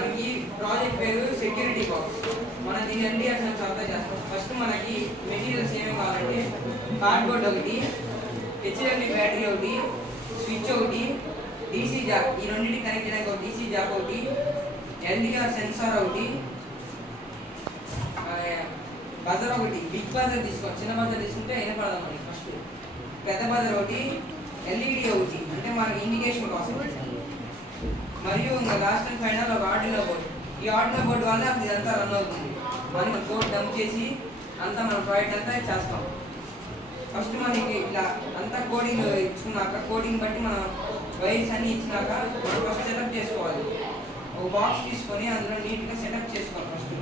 మనకి ప్రాజెక్ట్ పేరు security box. మనం దీన్ని ఎన్డీఆర్ సెన్స్ అంతా చేస్తాం. ఫస్ట్ మనకి మెటీరియల్స్ ఏమేమి కావాలంటే కార్డ్బోర్డ్ ఒకటి, హెచ్డిఎంఐ బ్యాటరీ ఒకటి, స్విచ్ ఒకటి, డీసీ జాక్, ఈ రెండింటికి కనెక్ట్ చేయడానికి ఒక డీసీ జాక్ ఒకటి, ఎన్డీఆర్ సెన్సార్ ఒకటి, బజర్ ఒకటి. బిగ్ బజర్ తీసుకోండి, చిన్న బజర్ తీసుకుంటే వినపడదాం మనకి. ఫస్ట్ పెద్ద బజర్ ఒకటి, ఎల్ఈడి ఒకటి అంటే మనకి ఇండికేషన్ కోసం, మరియు ఇంకా లాస్ట్ అండ్ ఫైనల్ ఒక ఆర్డినో బోర్డు. ఈ ఆర్డినో బోర్డు వల్ల ఇదంతా రన్ అవుతుంది. మనం కోడ్ డంప్ చేసి అంతా మన ప్రాజెక్ట్ అంతా చేస్తాం. ఫస్ట్ మనకి ఇలా అంతా కోడింగ్ ఇచ్చుకున్నాక, కోడింగ్ బట్టి మనం వైర్స్ అన్నీ ఇచ్చినాక మనం ఫస్ట్ సెటప్ చేసుకోవాలి. ఒక బాక్స్ తీసుకొని అందులో నీట్గా సెటప్ చేసుకోవాలి. ఫస్ట్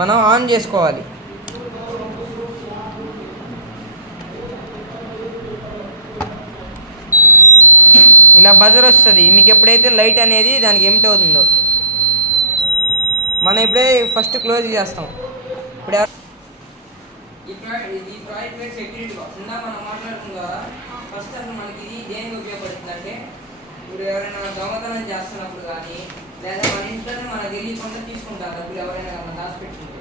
మనం ఆన్ చేసుకోవాలి. ఇలా బజర్ వస్తుంది. మీకు ఎప్పుడైతే లైట్ అనేది దానికి ఎమిట్ అవుతుందో మనం ఇప్పుడే ఫస్ట్ క్లోజ్ చేస్తాం. ఇప్పుడు ఈ ప్రాజెక్ట్ పేరు సెక్యూరిటీ బాక్స్. ఇందాక మనం మాట్లాడుతున్న ద్వారా ఫస్ట్ అసలు మనకి ఇది దేనికి ఉపయోగపడుతుంది అంటే, ఇప్పుడు ఎవరైనా దొంగతనం చేస్తున్నప్పుడు కానీ, లేదా మన ఇంట్లోనే మనకు తెలియకుండా తీసుకుంటారు డబ్బులు, ఎవరైనా మనం దాచిపెట్టుకుంటే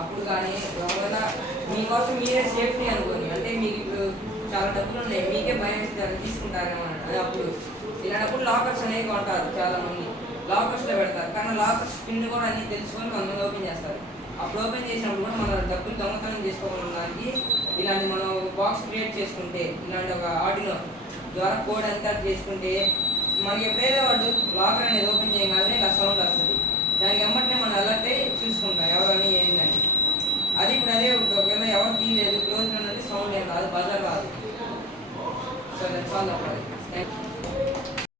అప్పుడు కానీ, ఎవరైనా మీకోసం మీరే సేఫ్టీ అనుకోని, అంటే మీకు ఇప్పుడు చాలా డబ్బులు ఉన్నాయి, మీకే భయం ఇస్తారు తీసుకుంటారేమో అని, అప్పుడు ఇలాంటప్పుడు లాకర్స్ అనేవి కొంటారు చాలామంది. లాకర్స్లో పెడతారు, కానీ లాకర్స్ పిన్ కూడా అన్నీ తెలుసుకొని కొంతమంది ఓపెన్ చేస్తారు. అప్పుడు ఓపెన్ చేసినప్పుడు కూడా మన డబ్బులు దొంగతనం చేసుకోవడానికి ఇలాంటి మనం బాక్స్ క్రియేట్ చేసుకుంటే, ఇలాంటి ఒక ఆర్డినో ద్వారా కోడ్ అంతా చేసుకుంటే మనకి ఎప్పుడైతే వాడు లాకర్ అనేది ఓపెన్ చేయగానే ఇలా సౌండ్ వస్తుంది. దానికి ఎమ్మటనే మనం అలర్ట్ అయ్యి చూసుకుంటాం ఎవరని ఏంటని. అది ఇప్పుడు అదే ఒకవేళ ఎవరు తీయలేదు క్లోజ్లో అంటే సౌండ్ ఏం రాదు, బజర్ రాదు. So that's all the project.